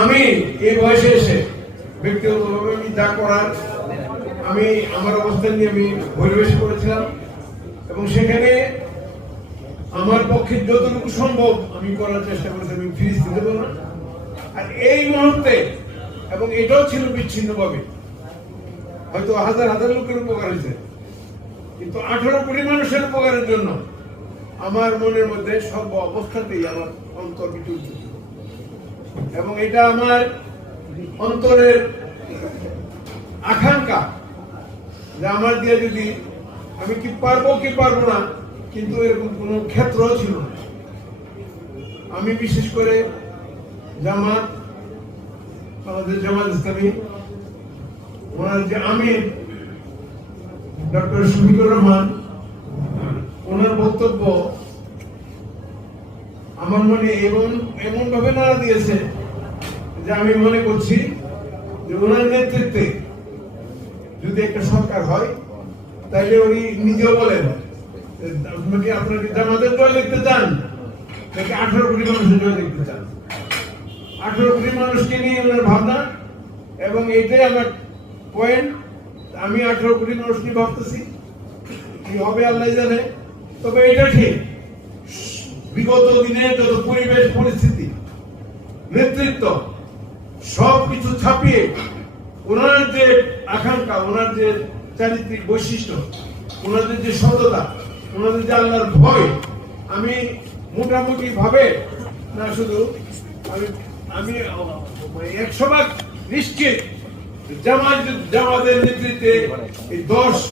আমি এই বয়সে এসে ব্যক্তিগতভাবে আমি যা করার আমি আমার অবস্থান নিয়ে আমি পরিবেশ করেছিলাম এবং সেখানে আমার পক্ষে যতটুকু সম্ভব আমি করার চেষ্টা করেছি। আমি ফিরিয়ে দিতে দেবো না। আর এই মুহূর্তে এবং এটাও ছিল বিচ্ছিন্নভাবে হয়তো হাজার হাজার লোকের উপকার হয়েছে, কিন্তু 18 কোটি মানুষের উপকারের জন্য আমার মনের মধ্যে সর্ব অবস্থাতেই আমার অন্তর বিচলিত ছিল এবং এটা আমার অন্তরের আকাঙ্ক্ষা যে আমার দিয়ে যদি আমি কি পারবো কি পারবো না, কিন্তু এরকম কোনো ক্ষেত্র ছিল না। আমি বিশেষ করে জামাত, আমাদের জামাত ইসলামী, ওনার যে আমির ডক্টর শফিকুর রহমান, ওনার বক্তব্য আমার মনে এমন ভাবে নাড়া দিয়েছে যে আমি মনে করছি যে ওনার নেতৃত্বে যদি একটা সরকার হয় তাইলে উনি নিজেও বলেন আপনাকে জামাতের জয় দেখতে চান নাকি 18 কোটি মানুষের জয় দেখতে চান। 18 কোটি মানুষকে নিয়ে ওনার ভাবনা এবং এটাই আমার পয়েন্ট। আমি 18 কোটি মানুষ নিয়ে ভাবতেছি, কি হবে আল্লাহ জানে। তবে এটা ঠিক, বিগত দিনের যত পরিবেশ পরিস্থিতি নেতৃত্ব সবকিছু ছাপিয়ে ওনার যে আকাঙ্ক্ষা, ওনার যে চারিত্রিক বৈশিষ্ট্য, ওনাদের যে সততা, ওনাদের যে আল্লাহর ভয়, আমি মোটামুটি ভাবে না শুধু আমি 100% নিশ্চিত জামাতের নেতৃত্বে এই 10